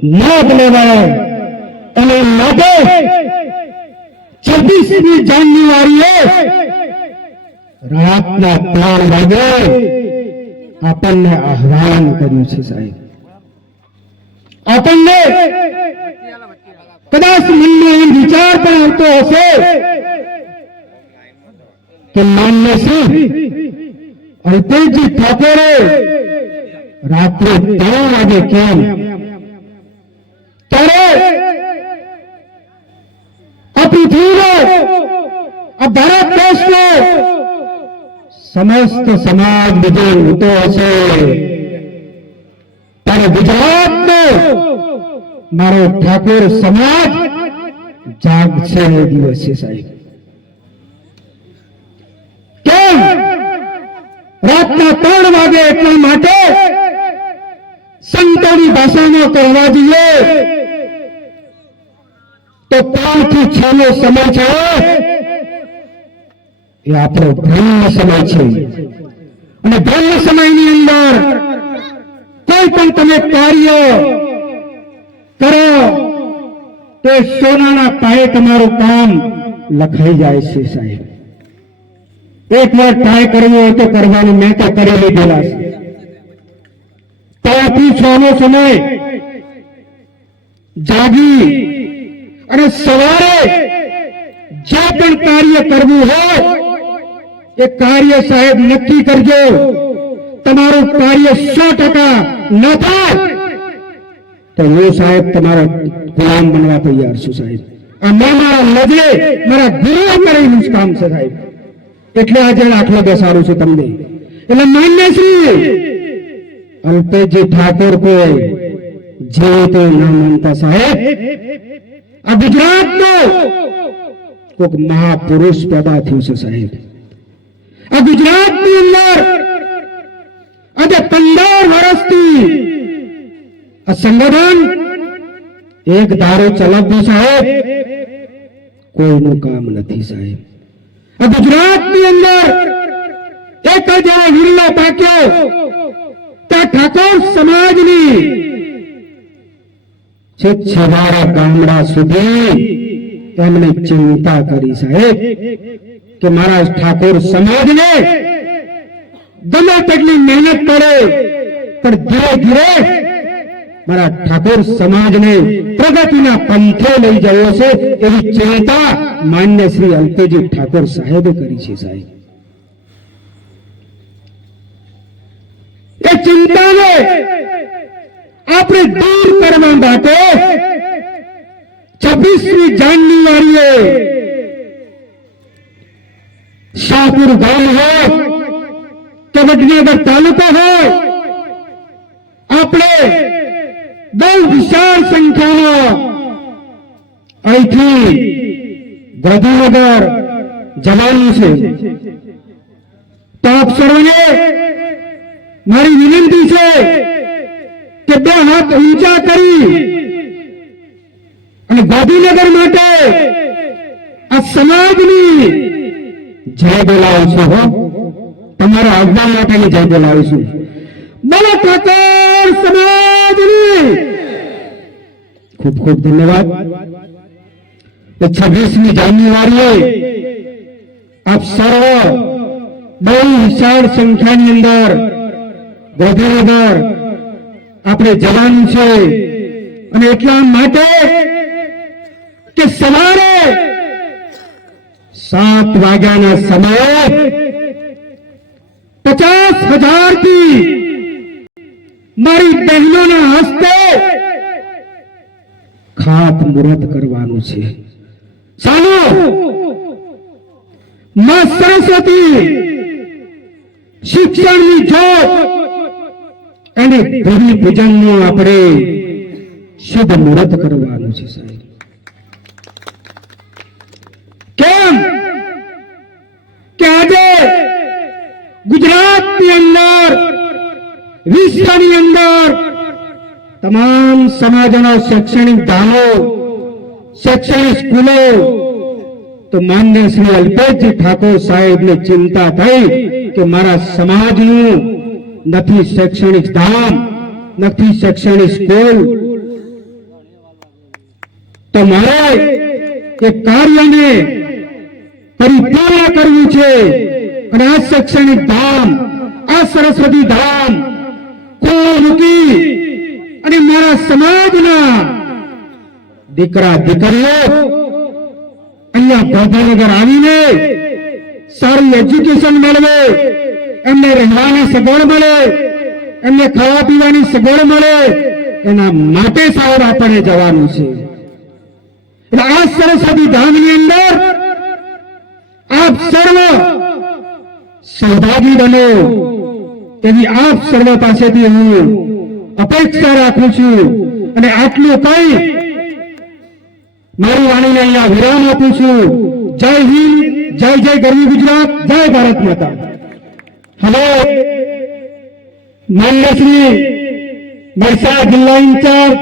લાભ લેવાય અને માટે છવ્વીસમી જાન્યુઆરીએ રાતના ત્રણ વાગે આપણને આહ્વાન કર્યું છે સાહેબ આપણને કદાચ મનમાં એમ વિચાર પણ આવતો હશે કે માન્ય શ્રી અલ્પેશજી ઠાકોરે રાત્રે ત્રણ વાગે કેમ ત્યારે આ પૃથ્વીનો આ ભારત દેશનો સમસ્ત સમાજ બીજો ઊંટો હશે. ત્યારે ગુજરાતનો મારો ઠાકોર સમાજ જાગશે દિવસે સાહેબ. રાતના ત્રણ વાગે એટલા માટે સંતોની ભાષામાં કહેવા જઈએ. તો પાંચ નો સમય છે. એ આપણો બ્રહ્મ સમય છે. અને બ્રહ્મ સમયની અંદર કોઈ પણ તમે કાર્ય કરો, તો સોનાના પાયે તમારું કામ લખાઈ જાય છે સાહેબ. એક વાર ટ્રાય કરવો હોય તો કરવાનું, મેં તો કરી લીધેલા છે. ત્યાંથી છ નો સમય જાગી અને સવારે જે પણ કાર્ય કરવું હોય એ કાર્ય સાહેબ નક્કી કરજો. તમારું કાર્ય સો ટકા ન થાય. તો હું સાહેબ તમારો ગુલામ બનવા તૈયાર છું સાહેબ. આ મેં મારા મારા ગુરુએ સાહેબ. એટલે આજે દાખલો બેસાડું છું તમને. એટલે માન્ય શ્રી અલ્પેશજી ઠાકોર કોઈ જે તે ના માનતા સાહેબ. આ ગુજરાતનો કોઈક મહાપુરુષ પેદા થયું છે સાહેબ. આ ગુજરાતની અંદર આજે પંદર વર્ષથી આ સંગઠન એક ધારો ચલાવતું સાહેબ, કોઈનું કામ નથી સાહેબ. આ ગુજરાતની અંદર એક જ એવો વિરલો પાક્યો ત્યાં ઠાકોર સમાજની છેવાડા ગામડા સુધી એમણે ચિંતા કરી સાહેબ. કે મારા ઠાકોર સમાજને ગમે તેટલી મહેનત કરે, પણ ધીરે ધીરે મારા ઠાકોર સમાજને પ્રગતિના પંથે લઈ જવો છે એવી ચિંતા માન્ય શ્રી અલ્પેજી ઠાકોર સાહેબે કરી છે સાહેબ. એ ચિંતાને આપણે દૂર કરવા માટે છવ્વીસમી જાન્યુઆરીએ શાહપુર ગામ હોય કે વડનગર તાલુકો હોય આપણે બહુ વિશાળ સંખ્યામાં અહીંથી ગાંધીનગર જવાનું છે તો આપ સર્વને મારી વિનંતી છે કે બે હાથ ઊંચા કરી અને ગાંધીનગર માટે આ સમાજની જય બોલાવું હો. તમારા આગમન માટેની જય બોલાવું બોલો ઠાકોર સમાજની. ખૂબ ખૂબ ધન્યવાદ. છવ્વીસમી જાન્યુઆરીએ આપ સર્વ બહુ વિશાળ સંખ્યાની અંદર ગાંધીનગર આપણે જવાનું છે. અને એટલા માટે કે સવારે સાત વાગ્યાના સમયે પચાસ હજારથી મારી બહેનોના હસ્તે ખાત મુહૂર્ત કરવાનું છે ચાલો માં સરસ્વતી શિક્ષણની જોત અને ભૂમિ પૂજનનું આપણે શુભ મુહૂર્ત કરવાનું છે સાહેબ કેમ કે આજે ગુજરાતની અંદર, વિશ્વની અંદર તમામ સમાજના શૈક્ષણિક ધામો શૈક્ષણિક સ્કૂલો, તો માન્ય શ્રી અલ્પેશજી ઠાકોર સાહેબને ચિંતા થઈ કે મારા સમાજનું નથી શૈક્ષણિક ધામ નથી શૈક્ષણિક સ્કૂલ. તો મારે એ કાર્યને પરિપૂર્ણ કરવું છે. અને આ શૈક્ષણિક ધામ, આ સરસ્વતી ધામ મૂકી અને મારા સમાજના દીકરા, દીકરીઓ, અહીંયા ગાંધીનગર આવીને સારું એજ્યુકેશન મેળવે, એમને રહેવાની સગવડ મળે, એમને ખાવા પીવાની સગવડ મળે, એના માટે સાહેબ આપણે જવાનું છે. એટલે આ સરસ્વતી ધામની અંદર આપ સર્વ સહભાગી બનો. તેવી આપ સર્વ પાસેથી હું અપેક્ષા રાખું છું અને આટલું કઈ મારી વાણીને અહીંયા વિરામ આપું છું. જય હિન્દ, જય જય ગરવી ગુજરાત, જય ભારત માતા. હવે માન્ય શ્રી મહેસાણા જિલ્લા ઇન્ચાર્જ